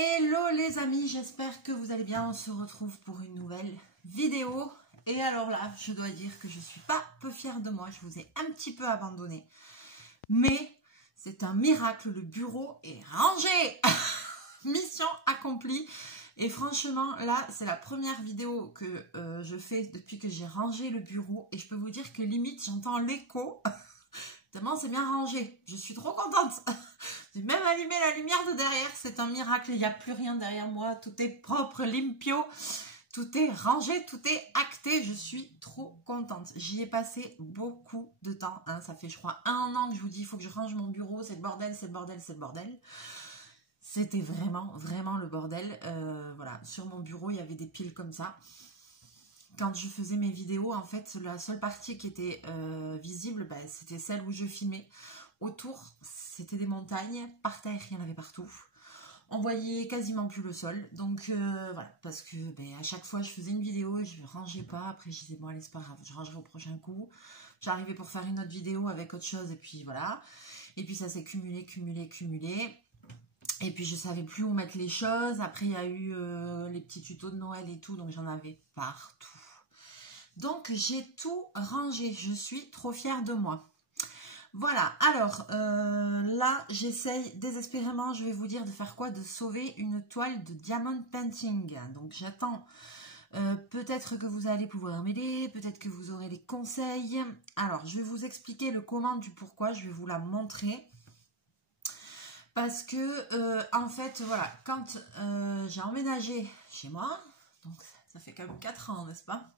Hello les amis, j'espère que vous allez bien. On se retrouve pour une nouvelle vidéo. Et alors là, je dois dire que je suis pas peu fière de moi. Je vous ai un petit peu abandonné. Mais c'est un miracle, le bureau est rangé. Mission accomplie. Et franchement, là, c'est la première vidéo que je fais depuis que j'ai rangé le bureau. Et je peux vous dire que limite, j'entends l'écho. Tellement c'est bien rangé. Je suis trop contente. J'ai même allumé la lumière de derrière. C'est un miracle. Il n'y a plus rien derrière moi. Tout est propre, limpio. Tout est rangé, tout est acté. Je suis trop contente. J'y ai passé beaucoup de temps. Hein. Ça fait, je crois, 1 an que je vous dis, il faut que je range mon bureau. C'est le bordel, c'est le bordel, c'est le bordel. C'était vraiment, vraiment le bordel. Voilà, sur mon bureau, il y avait des piles comme ça. Quand je faisais mes vidéos, en fait, la seule partie qui était visible, c'était celle où je filmais. Autour, c'était des montagnes. Par terre, il y en avait partout. On voyait quasiment plus le sol. Donc, voilà, parce que à chaque fois, je faisais une vidéo et je ne rangeais pas. Après, je disais, bon, allez, c'est pas grave, je rangerai au prochain coup. J'arrivais pour faire une autre vidéo avec autre chose et puis voilà. Et puis, ça s'est cumulé, cumulé, cumulé. Et puis, je ne savais plus où mettre les choses. Après, il y a eu les petits tutos de Noël et tout, donc j'en avais partout. Donc, j'ai tout rangé. Je suis trop fière de moi. Voilà. Alors, là, j'essaye désespérément, je vais vous dire de faire quoi? De sauver une toile de diamond painting. Donc, j'attends. Peut-être que vous allez pouvoir m'aider. Peut-être que vous aurez des conseils. Alors, je vais vous expliquer le comment du pourquoi. Je vais vous la montrer. Parce que, en fait, voilà, quand j'ai emménagé chez moi, donc ça fait quand même 4 ans, n'est-ce pas?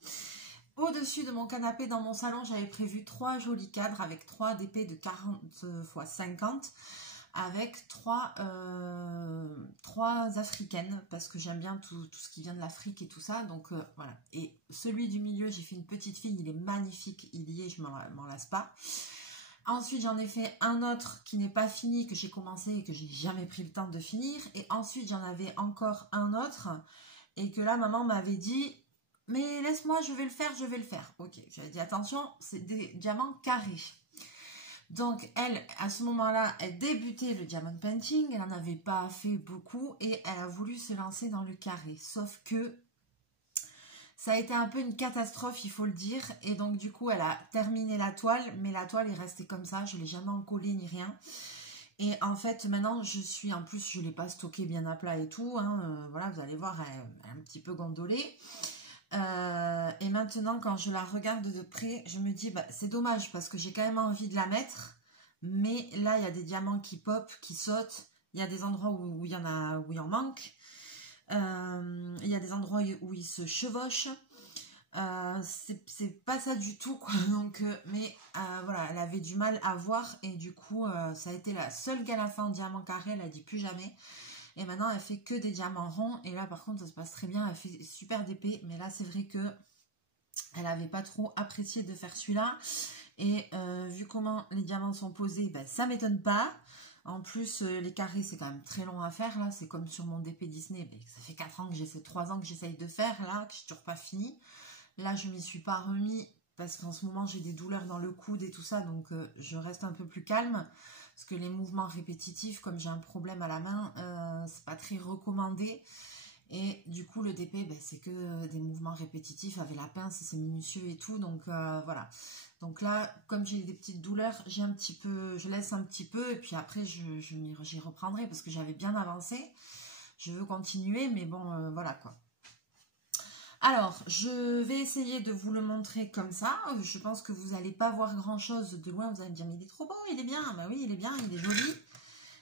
Au-dessus de mon canapé dans mon salon, j'avais prévu 3 jolis cadres avec 3 DP de 40 x 50 avec 3 africaines parce que j'aime bien tout ce qui vient de l'Afrique et tout ça. Donc voilà. Et celui du milieu, j'ai fait une petite fille, il est magnifique, il y est, je m'en lasse pas. Ensuite, j'en ai fait un autre qui n'est pas fini, que j'ai commencé et que j'ai jamais pris le temps de finir. Et ensuite, j'en avais encore un autre et que là, maman m'avait dit... Mais laisse-moi, je vais le faire, je vais le faire. Ok, j'avais dit attention, c'est des diamants carrés. Donc elle, à ce moment-là, elle débutait le diamond painting, elle n'en avait pas fait beaucoup et elle a voulu se lancer dans le carré. Sauf que ça a été un peu une catastrophe, il faut le dire. Et donc du coup, elle a terminé la toile, mais la toile est restée comme ça, je ne l'ai jamais encollée ni rien. Et en fait, maintenant, en plus, je ne l'ai pas stocké bien à plat et tout. Hein, voilà, vous allez voir, elle est un petit peu gondolée. Et maintenant quand je la regarde de près, je me dis c'est dommage parce que j'ai quand même envie de la mettre, mais là il y a des diamants qui pop, qui sautent, il y a des endroits où il y en manque, il y a des endroits où ils se chevauchent, c'est pas ça du tout quoi. Donc mais voilà, elle avait du mal à voir et du coup ça a été la seule qu'elle a fait en diamant carré, elle a dit plus jamais. Et maintenant, elle fait que des diamants ronds. Et là, par contre, ça se passe très bien. Elle fait super d'épée. Mais là, c'est vrai que elle n'avait pas trop apprécié de faire celui-là. Et vu comment les diamants sont posés, ça ne m'étonne pas. En plus, les carrés, c'est quand même très long à faire. Là, c'est comme sur mon DP Disney. Ça fait 4 ans que j'essaie, 3 ans que j'essaye de faire. Là, que je n'ai toujours pas fini. Là, je ne m'y suis pas remis. Parce qu'en ce moment, j'ai des douleurs dans le coude et tout ça. Donc, je reste un peu plus calme. Parce que les mouvements répétitifs, comme j'ai un problème à la main, c'est pas très recommandé. Et du coup, le DP, c'est que des mouvements répétitifs avec la pince, c'est minutieux et tout. Donc voilà. Donc là, comme j'ai des petites douleurs, je laisse un petit peu. Et puis après, j'y reprendrai parce que j'avais bien avancé. Je veux continuer, mais bon, voilà quoi. Alors, je vais essayer de vous le montrer comme ça. Je pense que vous n'allez pas voir grand-chose de loin. Vous allez me dire, mais il est trop beau, il est bien. Ben oui, il est bien, il est joli.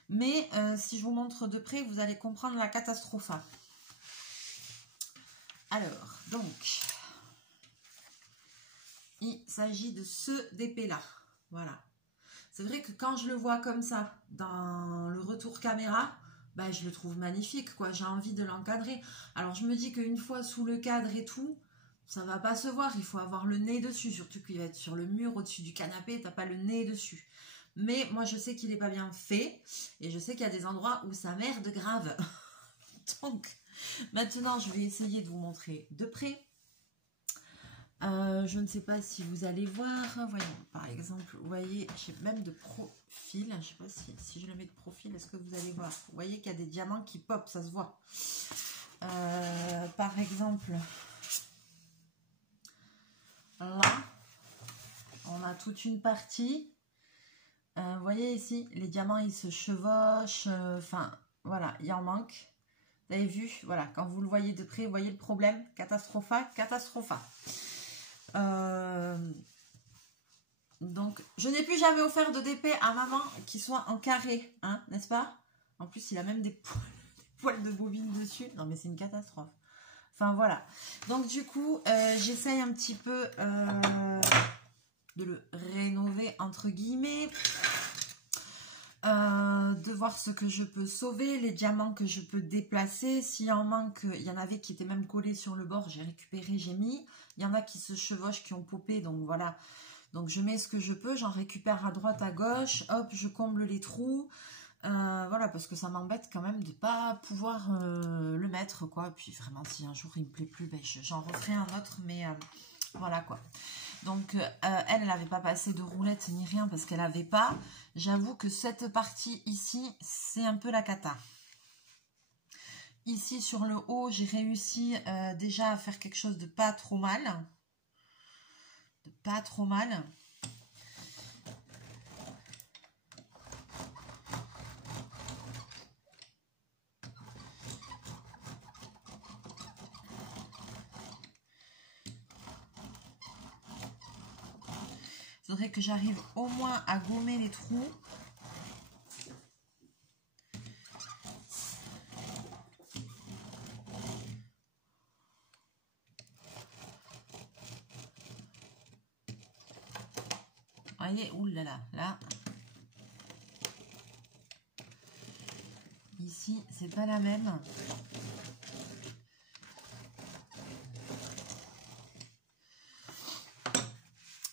Mais si je vous montre de près, vous allez comprendre la catastrophe. Alors, donc, il s'agit de ce DP-là. Voilà. C'est vrai que quand je le vois comme ça, dans le retour caméra... je le trouve magnifique, quoi. J'ai envie de l'encadrer. Alors, je me dis qu'une fois sous le cadre et tout, ça va pas se voir. Il faut avoir le nez dessus, surtout qu'il va être sur le mur au-dessus du canapé. T'as pas le nez dessus. Mais moi, je sais qu'il est pas bien fait. Et je sais qu'il y a des endroits où ça merde grave. Donc, maintenant, je vais essayer de vous montrer de près. Je ne sais pas si vous allez voir. Voyons, par exemple, vous voyez, j'ai même de profil. Je ne sais pas si je le mets de profil, est-ce que vous allez voir? Vous voyez qu'il y a des diamants qui pop, ça se voit. Par exemple, là, on a toute une partie. Vous voyez ici, les diamants, ils se chevauchent. Enfin, voilà, il en manque. Vous avez vu, voilà, quand vous le voyez de près, vous voyez le problème. Catastropha, catastropha. Donc, je n'ai plus jamais offert de DP à maman qui soit en carré, hein, n'est-ce pas? En plus, il a même des poils de bobine dessus. Non, mais c'est une catastrophe. Enfin, voilà. Donc, du coup, j'essaye un petit peu de le rénover, entre guillemets. De voir ce que je peux sauver, les diamants que je peux déplacer. S'il en manque, il y en avait qui étaient même collés sur le bord, j'ai récupéré, j'ai mis. Il y en a qui se chevauchent, qui ont popé, donc voilà. Donc je mets ce que je peux, j'en récupère à droite, à gauche, hop, je comble les trous. Voilà, parce que ça m'embête quand même de ne pas pouvoir le mettre, quoi. Puis vraiment, si un jour il me plaît plus, ben, j'en referai un autre, mais voilà, quoi. Donc, elle n'avait pas passé de roulette ni rien parce qu'elle n'avait pas. J'avoue que cette partie ici, c'est un peu la cata. Ici, sur le haut, j'ai réussi déjà à faire quelque chose de pas trop mal. De pas trop mal. Il faudrait que j'arrive au moins à gommer les trous. Vous voyez, oulala, là. Ici, c'est pas la même.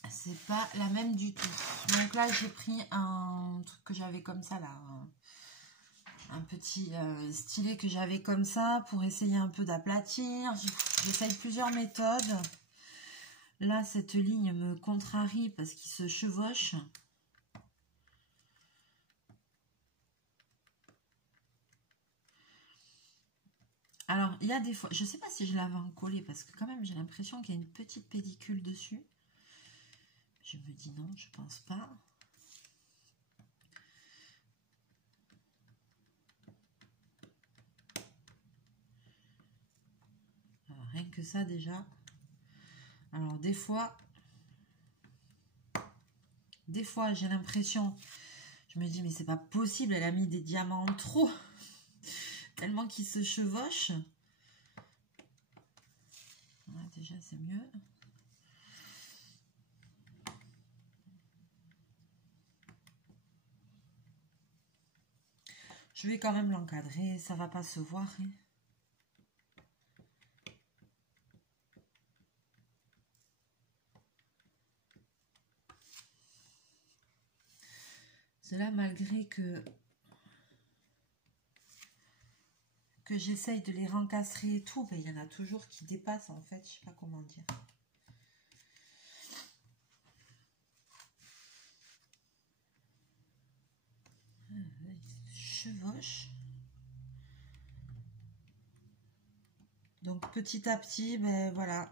C'est pas la même du tout. Donc là, j'ai pris un truc que j'avais comme ça, là. Un petit stylet que j'avais comme ça pour essayer un peu d'aplatir. J'essaye plusieurs méthodes. Là, cette ligne me contrarie parce qu'il se chevauche. Alors, il y a des fois, je ne sais pas si je l'avais encollé parce que quand même, j'ai l'impression qu'il y a une petite pellicule dessus. Je me dis non, je pense pas. Alors, rien que ça déjà. Alors, des fois, j'ai l'impression, je me dis, mais c'est pas possible, elle a mis des diamants en trop. Tellement qu'ils se chevauchent. Voilà, déjà, c'est mieux. Je vais quand même l'encadrer, ça va pas se voir. Hein. Cela, malgré que j'essaye de les rencastrer et tout, ben, il y en a toujours qui dépassent en fait, je sais pas comment dire. Chevauche. Donc petit à petit, ben voilà.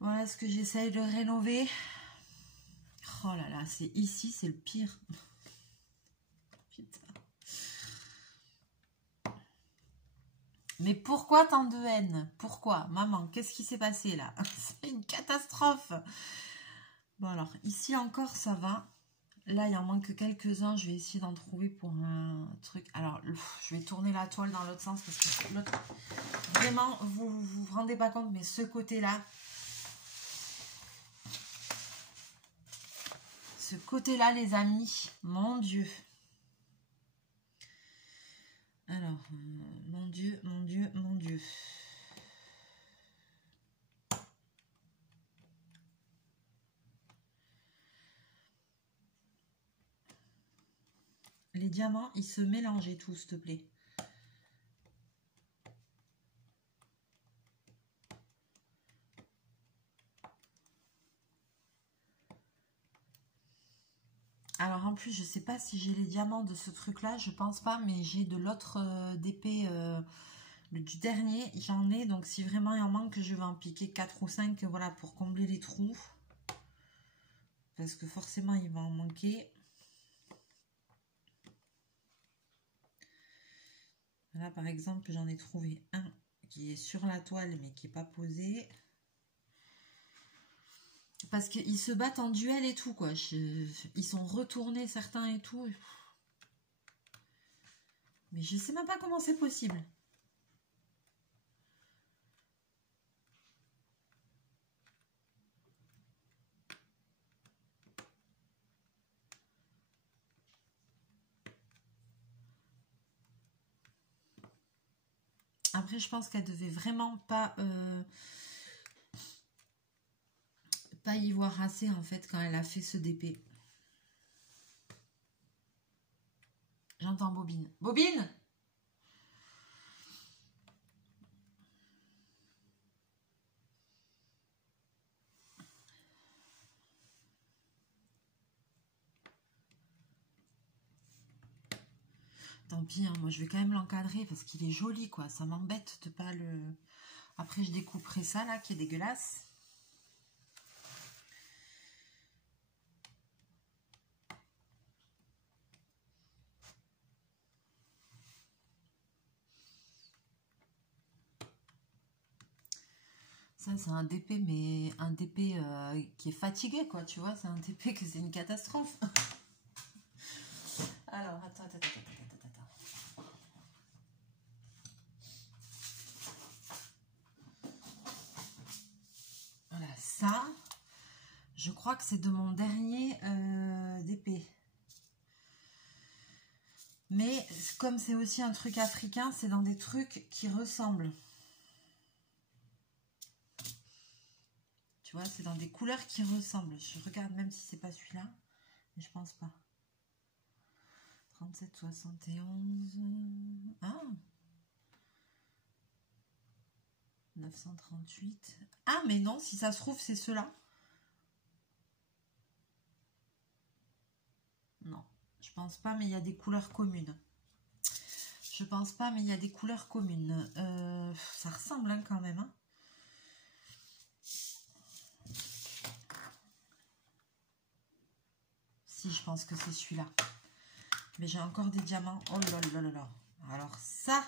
Voilà ce que j'essaye de rénover. Oh là là, c'est ici, c'est le pire. Putain. Mais pourquoi tant de haine? Pourquoi? Maman, qu'est-ce qui s'est passé là? C'est une catastrophe. Bon alors, ici encore ça va. Là, il en manque quelques-uns. Je vais essayer d'en trouver pour un truc. Alors, je vais tourner la toile dans l'autre sens parce que l'autre... Vraiment, vous vous rendez pas compte, mais ce côté-là... Ce côté-là, les amis, mon Dieu. Alors, mon Dieu, mon Dieu, mon Dieu. Les diamants, ils se mélangeaient tous, s'il te plaît. Alors en plus, je sais pas si j'ai les diamants de ce truc-là, je pense pas, mais j'ai de l'autre d'épée, du dernier, j'en ai. Donc si vraiment il en manque, je vais en piquer 4 ou 5, voilà, pour combler les trous. Parce que forcément, il va en manquer. Là, par exemple, j'en ai trouvé un qui est sur la toile, mais qui n'est pas posé. Parce qu'ils se battent en duel et tout, quoi. Ils sont retournés, certains et tout. Mais je sais même pas comment c'est possible. Après, je pense qu'elle devait vraiment pas y voir assez, en fait, quand elle a fait ce DP. J'entends Bobine. Bobine! Tant pis, hein, moi je vais quand même l'encadrer parce qu'il est joli, quoi. Ça m'embête de pas le... Après, je découperai ça, là, qui est dégueulasse. Ça, c'est un DP, mais un DP qui est fatigué, quoi, tu vois. C'est un DP que c'est une catastrophe. Alors, attends. Voilà, ça, je crois que c'est de mon dernier DP. Mais comme c'est aussi un truc africain, c'est dans des trucs qui ressemblent. Tu vois, c'est dans des couleurs qui ressemblent. Je regarde même si c'est pas celui-là. Mais je pense pas. 37, 71. Ah 938. Ah, mais non, si ça se trouve, c'est ceux-là. Non, je pense pas, mais il y a des couleurs communes. Je pense pas, mais il y a des couleurs communes. Ça ressemble hein, quand même. Hein. Si, je pense que c'est celui-là. Mais j'ai encore des diamants. Oh là là là là. Alors ça,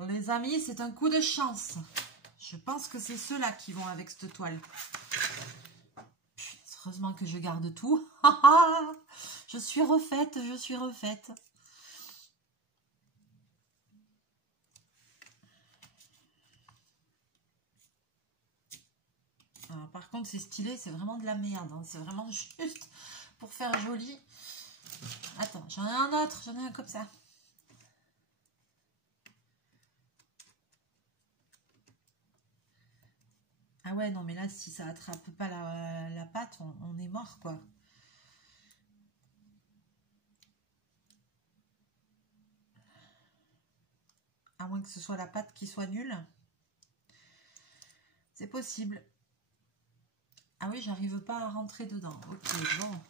les amis, c'est un coup de chance. Je pense que c'est ceux-là qui vont avec cette toile. Heureusement que je garde tout. Je suis refaite, je suis refaite. Alors, par contre, c'est stylé, c'est vraiment de la merde. Hein. C'est vraiment juste pour faire joli. Attends, j'en ai un autre, j'en ai un comme ça. Ah ouais, non, mais là, si ça attrape pas la pâte, on est mort, quoi. À moins que ce soit la pâte qui soit nulle. C'est possible. Ah oui, j'arrive pas à rentrer dedans. Ok, bon.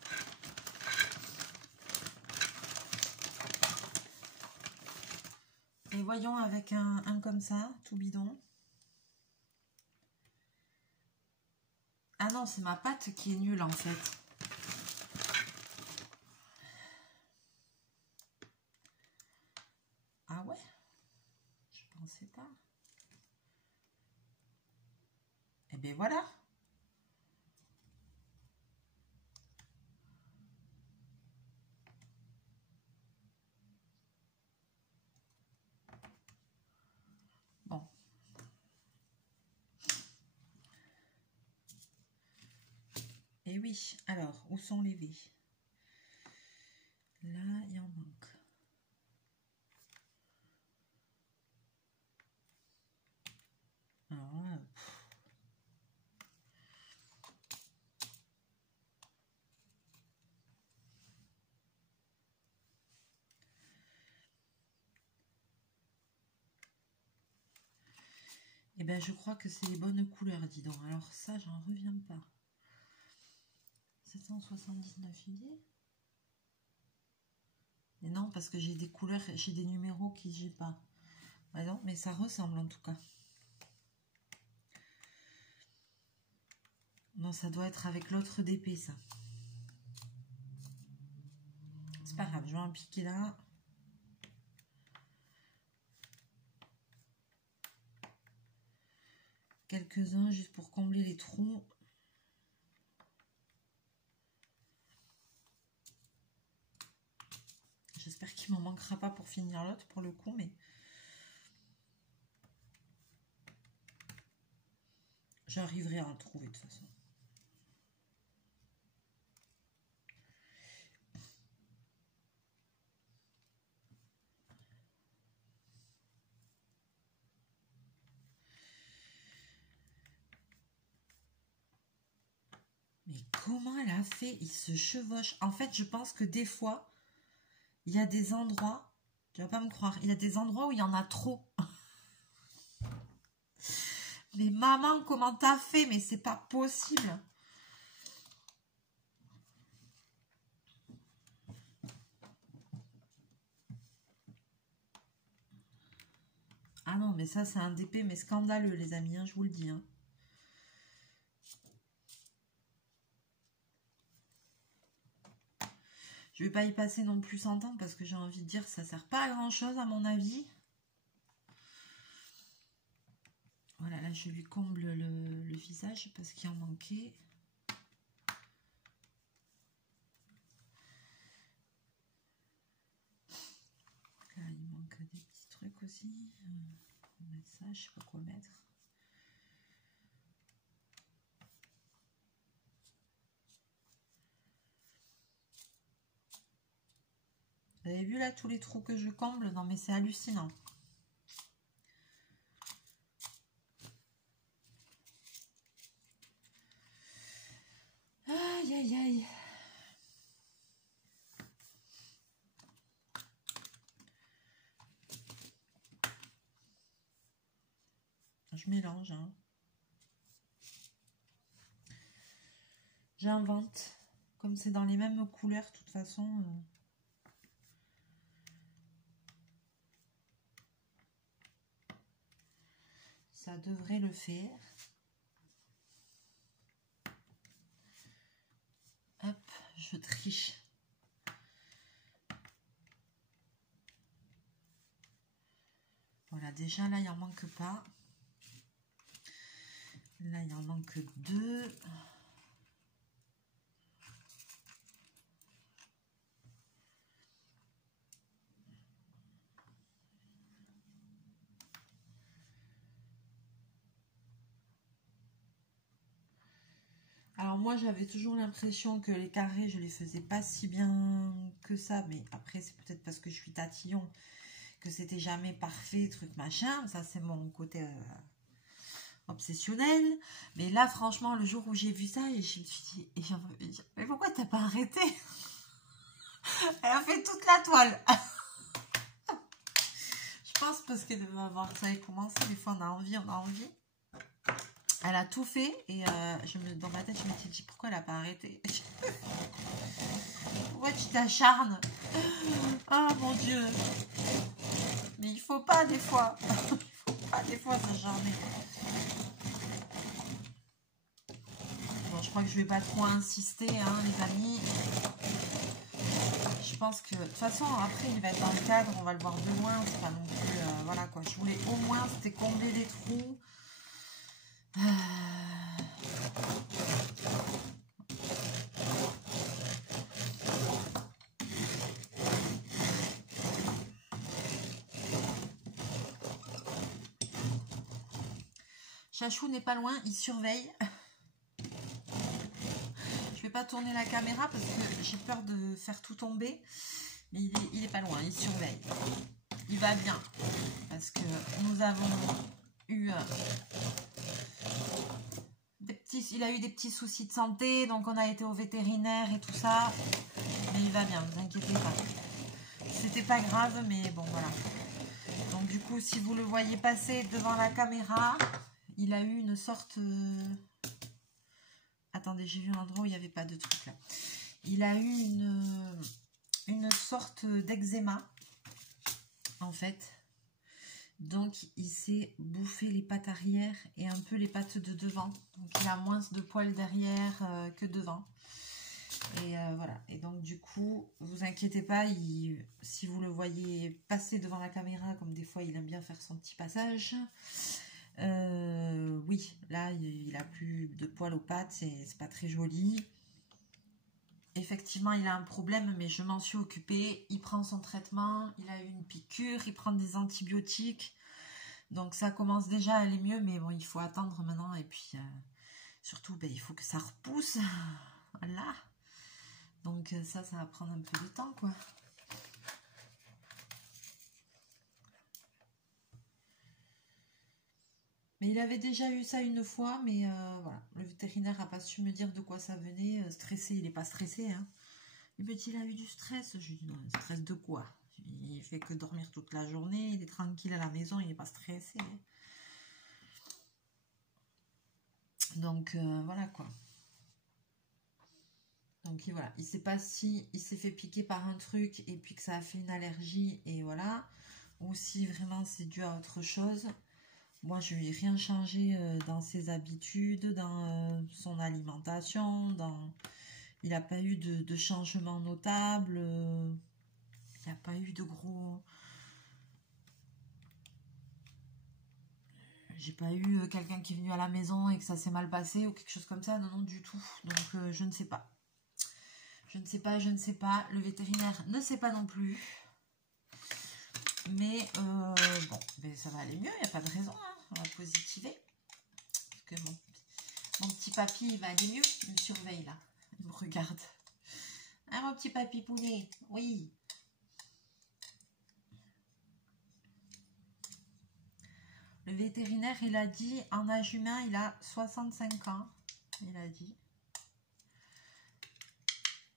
Et voyons avec un comme ça, tout bidon. Ah non, c'est ma pâte qui est nulle en fait. Ah ouais? Je pensais pas. Eh bien voilà. Bon. Et oui, alors, où sont les V? Là, il en manque. Alors là, eh bien, je crois que c'est les bonnes couleurs, dis donc. Alors ça, j'en reviens pas. 779 idées. Et non, parce que j'ai des couleurs, j'ai des numéros qui j'ai pas. Ah non, mais ça ressemble en tout cas. Non, ça doit être avec l'autre d'épée, ça. C'est pas grave, je vais en piquer là. Quelques-uns juste pour combler les trous. J'espère qu'il m'en manquera pas pour finir l'autre pour le coup, mais j'arriverai à en trouver de toute façon. Mais comment elle a fait? Il se chevauche. En fait, je pense que des fois, il y a des endroits, tu vas pas me croire, il y a des endroits où il y en a trop. Mais maman, comment t'as fait? Mais c'est pas possible. Ah non, mais ça, c'est un DP, mais scandaleux, les amis, hein, je vous le dis. Hein. Je vais pas y passer non plus 100 ans parce que j'ai envie de dire ça sert pas à grand chose à mon avis. Voilà, là je lui comble le visage parce qu'il en manquait. Là il manque des petits trucs aussi. On va mettre ça, je sais pas quoi mettre. Vous avez vu là tous les trous que je comble? Non mais c'est hallucinant. Aïe aïe aïe. Je mélange. Hein. J'invente. Comme c'est dans les mêmes couleurs, de toute façon. Ça devrait le faire. Hop, je triche. Voilà, déjà là, il n'en manque pas. Là, il en manque 2. Alors moi, j'avais toujours l'impression que les carrés, je les faisais pas si bien que ça. Mais après, c'est peut-être parce que je suis tatillon, que c'était jamais parfait, truc machin. Ça, c'est mon côté obsessionnel. Mais là, franchement, le jour où j'ai vu ça, et je me suis dit, mais pourquoi t'as pas arrêté? Elle a fait toute la toile. Je pense parce qu'elle devait avoir, ça avait commencé. Des fois, on a envie, on a envie. Elle a tout fait et dans ma tête, je me suis dit pourquoi elle n'a pas arrêté. Pourquoi tu t'acharnes? Oh mon Dieu. Mais il faut pas des fois. Il faut pas des fois s'acharner. Bon, je crois que je vais pas trop insister, hein, les amis. Je pense que de toute façon, après, il va être dans le cadre. On va le voir de loin. C'est pas non plus... voilà quoi. Je voulais au moins, c'était combler les trous. Chachou n'est pas loin, il surveille. Je vais pas tourner la caméra parce que j'ai peur de faire tout tomber. Mais il est pas loin, il surveille. Il va bien. Parce que nous avons eu il a eu des petits soucis de santé. Donc on a été au vétérinaire et tout ça. Mais il va bien, ne vous inquiétez pas. C'était pas grave, mais bon voilà. Donc du coup, si vous le voyez passer devant la caméra... Il a eu une sorte... Attendez, j'ai vu un endroit où il n'y avait pas de truc là. Il a eu une sorte d'eczéma, en fait. Donc, il s'est bouffé les pattes arrière et un peu les pattes de devant. Donc, il a moins de poils derrière que devant. Et voilà. Et donc, du coup, vous inquiétez pas, si vous le voyez passer devant la caméra, comme des fois, il aime bien faire son petit passage. Oui, là, il a plus de poils aux pattes, c'est pas très joli. Effectivement, il a un problème, mais je m'en suis occupée. Il prend son traitement, il a eu une piqûre, il prend des antibiotiques. Donc ça commence déjà à aller mieux, mais bon, il faut attendre maintenant. Et puis, surtout, ben, il faut que ça repousse. Voilà. Donc ça va prendre un peu de temps, quoi. Mais il avait déjà eu ça une fois, mais voilà. Le vétérinaire n'a pas su me dire de quoi ça venait. Stressé, il n'est pas stressé, hein. Il me dit, il a eu du stress. Je lui dis, non, stress de quoi? Il fait que dormir toute la journée, il est tranquille à la maison, il n'est pas stressé. Donc, voilà, quoi. Donc, voilà. Il ne sait pas si il s'est fait piquer par un truc et puis que ça a fait une allergie, et voilà. Ou si vraiment c'est dû à autre chose. Moi, je lui ai rien changé dans ses habitudes, dans son alimentation, il n'a pas eu de changement notable, il n'y a pas eu de gros... J'ai pas eu quelqu'un qui est venu à la maison et que ça s'est mal passé ou quelque chose comme ça, non, non, du tout. Donc, je ne sais pas. Je ne sais pas, je ne sais pas. Le vétérinaire ne sait pas non plus. Mais bon, ben, ça va aller mieux, il n'y a pas de raison, hein. On va positiver. Parce que mon petit papy, il va aller mieux. Il me surveille là. Il me regarde. Ah, mon petit papy poulet, oui. Le vétérinaire, il a dit, en âge humain, il a 65 ans. Il a dit.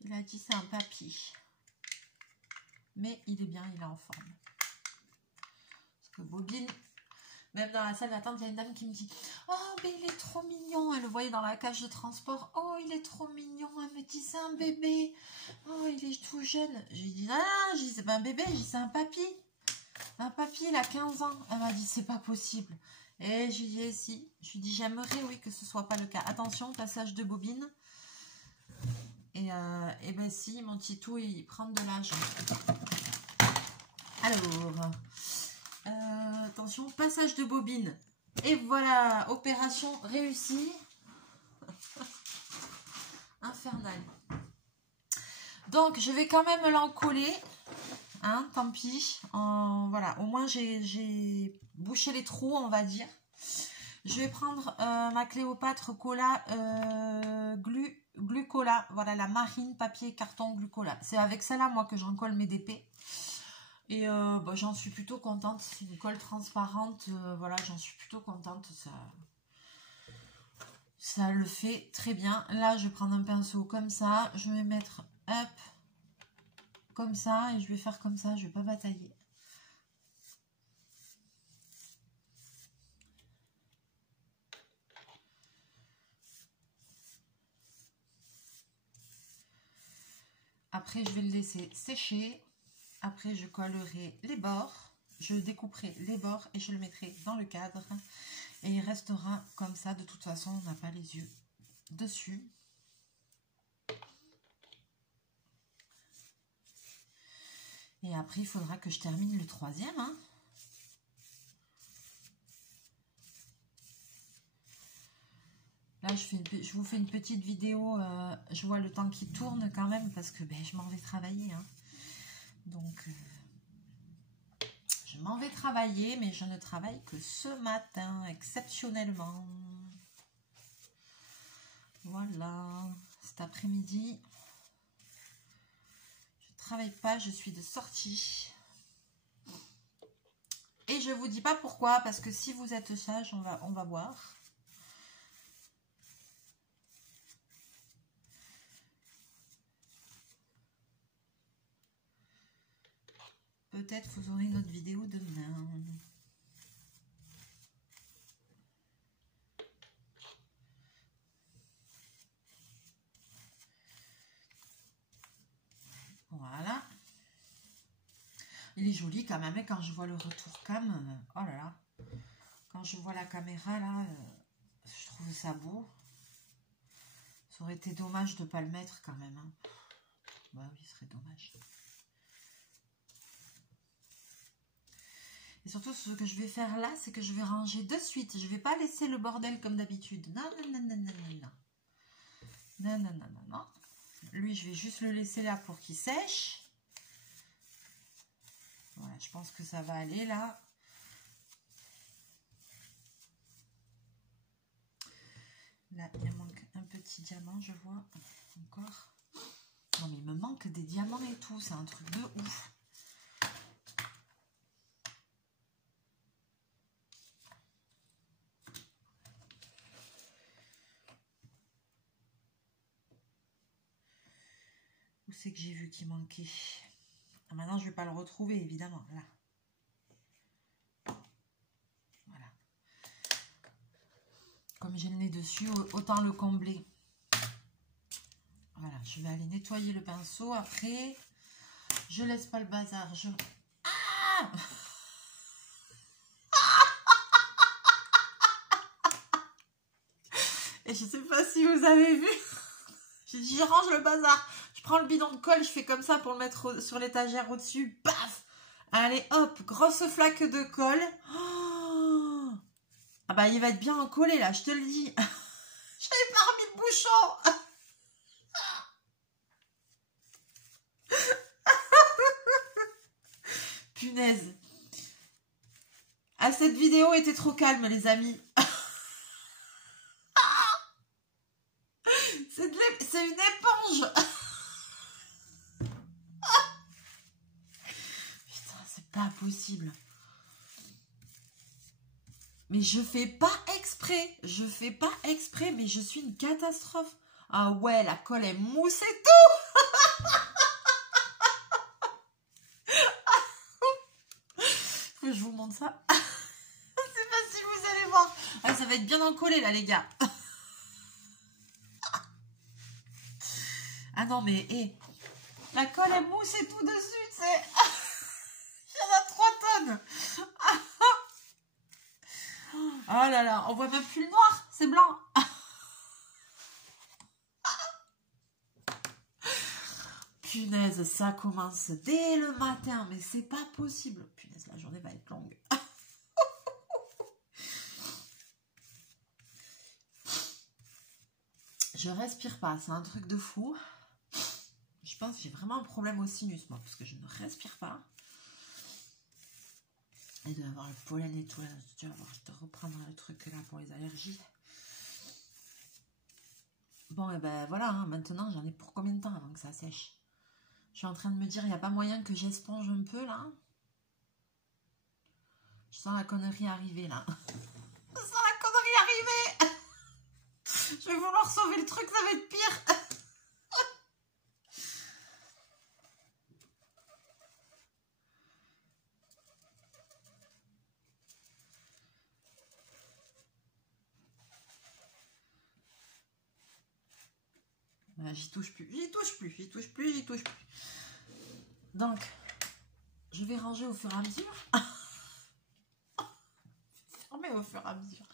Il a dit, c'est un papy. Mais il est bien, il est en forme. Parce que Bobine, même dans la salle d'attente, il y a une dame qui me dit, oh, mais il est trop mignon. Elle le voyait dans la cage de transport. Oh, il est trop mignon. Elle me dit, c'est un bébé. Oh, il est tout jeune. Je lui dis, non, non, je dis, c'est pas un bébé. Je dis, c'est un papy. Un papy, il a 15 ans. Elle m'a dit, c'est pas possible. Et je lui dis, si. Je lui dis, j'aimerais, oui, que ce soit pas le cas. Attention, passage de bobine. Et ben si, mon titou, il prend de l'âge. Alors, attention, passage de bobine. Et voilà, opération réussie. Infernal. Donc, je vais quand même l'encoller. Hein, tant pis. Voilà, au moins, j'ai bouché les trous, on va dire. Je vais prendre ma Cléopâtre Cola Glucola. Voilà, la marine, papier, carton, Glucola. C'est avec celle-là, moi, que j'en colle mes DP. Et bah, j'en suis plutôt contente. C'est une colle transparente. Voilà, j'en suis plutôt contente. Ça le fait très bien. Là, je vais prendre un pinceau comme ça. Je vais mettre, hop, comme ça. Et je vais faire comme ça. Je vais pas batailler. Après, je vais le laisser sécher. Après, je collerai les bords. Je découperai les bords et je le mettrai dans le cadre. Et il restera comme ça. De toute façon, on n'a pas les yeux dessus. Et après, il faudra que je termine le troisième. Hein. Là, je vous fais une petite vidéo. Je vois le temps qui tourne quand même parce que ben, je m'en vais travailler. Hein. Donc, je m'en vais travailler, mais je ne travaille que ce matin, exceptionnellement. Voilà. Cet après-midi, je ne travaille pas, je suis de sortie. Et je ne vous dis pas pourquoi, parce que si vous êtes sage, on va voir. Peut-être vous aurez une autre vidéo demain. Voilà. joli quand même. Et quand je vois le retour cam, oh là là. Quand je vois la caméra là, je trouve ça beau. Ça aurait été dommage de ne pas le mettre quand même. Hein. Bah oui, ce serait dommage. Et surtout, ce que je vais faire là, c'est que je vais ranger de suite. Je ne vais pas laisser le bordel comme d'habitude. Non, non, non, non, non, non, non. Non, non, non, non, non. Lui, je vais juste le laisser là pour qu'il sèche. Voilà, je pense que ça va aller là. Là, il me manque un petit diamant, je vois. Encore. Non, mais il me manque des diamants et tout. C'est un truc de ouf. Où c'est que j'ai vu qu'il manquait? Ah, maintenant, je ne vais pas le retrouver, évidemment. Là. Voilà. Comme j'ai le nez dessus, autant le combler. Voilà, je vais aller nettoyer le pinceau. Après, je laisse pas le bazar. Ah! Et je sais pas si vous avez vu. J'ai dit, je range le bazar. Je prends le bidon de colle, je fais comme ça pour le mettre sur l'étagère au-dessus. Paf! Allez, hop, grosse flaque de colle. Oh, ah bah, il va être bien collé là, je te le dis. J'avais pas remis le bouchon. Punaise. Ah, cette vidéo était trop calme, les amis. C'est une éponge. Putain, c'est pas possible. Mais je fais pas exprès. Je fais pas exprès, mais je suis une catastrophe. Ah ouais, la colle est mousse et tout. Faut que je vous montre ça. C'est facile, vous allez voir. Ah, ça va être bien encollé là, les gars. Ah non, mais la colle est mousse et tout dessus, tu sais. Il y en a 3 tonnes. Oh là là, on voit même plus le noir, c'est blanc. Punaise, ça commence dès le matin, mais c'est pas possible. Punaise, la journée va être longue. Je respire pas, c'est un truc de fou. Je pense que j'ai vraiment un problème au sinus, moi, parce que je ne respire pas. Et de avoir le pollen et tout, là, tu vas voir, je te reprendrai le truc là pour les allergies. Bon, et ben voilà, hein, maintenant, j'en ai pour combien de temps avant que ça sèche? Je suis en train de me dire, il n'y a pas moyen que j'esponge un peu, là? Je sens la connerie arriver, là. Je sens la connerie arriver. Je vais vouloir sauver le truc, ça va être pire. J'y touche plus, j'y touche plus, j'y touche plus, j'y touche plus. Donc, je vais ranger au fur et à mesure. Fermer au fur et à mesure.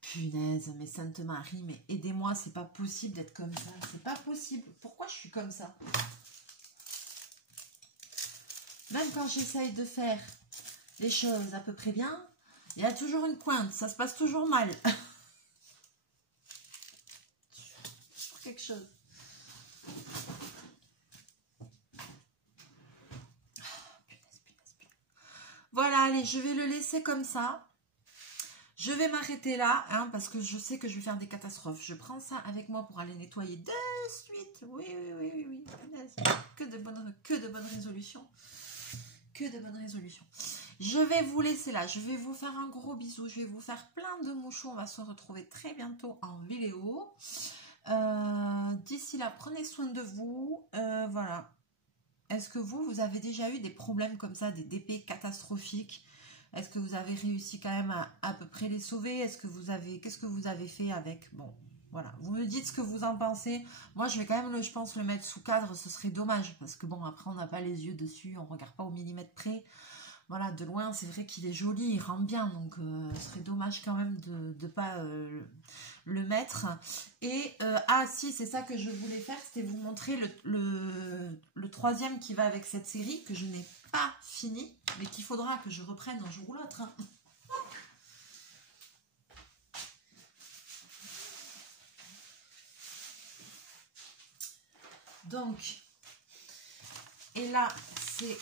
Punaise, mais Sainte Marie, mais aidez-moi, c'est pas possible d'être comme ça. C'est pas possible. Pourquoi je suis comme ça? Même quand j'essaye de faire les choses à peu près bien, il y a toujours une cointe. Ça se passe toujours mal. Quelque chose. Voilà, allez, je vais le laisser comme ça. Je vais m'arrêter là, hein, parce que je sais que je vais faire des catastrophes. Je prends ça avec moi pour aller nettoyer de suite. Oui, oui, oui, oui, oui. Que de bonnes résolutions. Que de bonnes résolutions. Je vais vous laisser là. Je vais vous faire un gros bisou. Je vais vous faire plein de mouchons. On va se retrouver très bientôt en vidéo. D'ici là, prenez soin de vous. Voilà. Est-ce que vous avez déjà eu des problèmes comme ça, des DP catastrophiques? Est-ce que vous avez réussi quand même à peu près les sauver? Qu'est-ce que vous avez fait avec? Bon, Voilà, vous me dites ce que vous en pensez. Moi, je vais quand même, je pense, le mettre sous cadre. Ce serait dommage parce que bon, après, on n'a pas les yeux dessus. On regarde pas au millimètre près. Voilà, de loin, c'est vrai qu'il est joli, il rend bien. Donc, ce serait dommage quand même de ne pas le mettre. Et, ah si, c'est ça que je voulais faire. C'était vous montrer le troisième qui va avec cette série que je n'ai pas fini. Mais qu'il faudra que je reprenne un jour ou l'autre. Hein. Donc, et là, c'est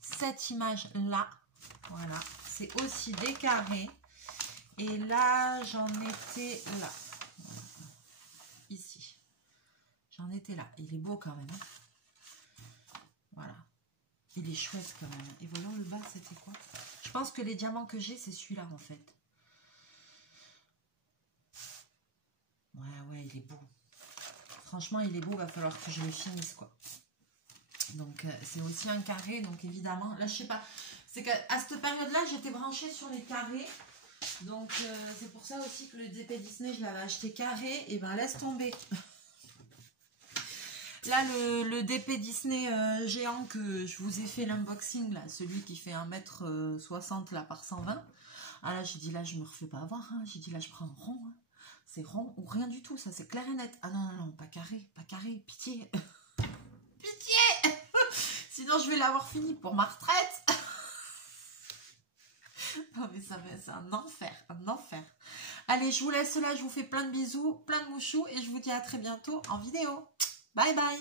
cette image-là. Voilà, c'est aussi des carrés. Et là, j'en étais là. Ici. J'en étais là. Il est beau quand même. Hein. Voilà. Il est chouette quand même. Et voyons le bas, c'était quoi? Je pense que les diamants que j'ai, c'est celui-là en fait. Ouais, il est beau. Franchement, il est beau, va falloir que je le finisse, quoi. Donc, c'est aussi un carré, donc évidemment, là, je sais pas, c'est qu'à cette période-là, j'étais branchée sur les carrés, donc c'est pour ça aussi que le DP Disney, je l'avais acheté carré, et ben laisse tomber. Là, le DP Disney géant que je vous ai fait l'unboxing, là, celui qui fait 1,60 m là, par 120, ah là, j'ai dit, là, je me refais pas avoir, hein. J'ai dit, là, je prends un rond, hein. C'est rond ou rien du tout, ça c'est clair et net. Ah non, pas carré, pitié. Pitié. Sinon je vais l'avoir fini pour ma retraite. Non mais ça c'est un enfer, un enfer. Allez, je vous laisse là, je vous fais plein de bisous, plein de mouchous et je vous dis à très bientôt en vidéo. Bye bye.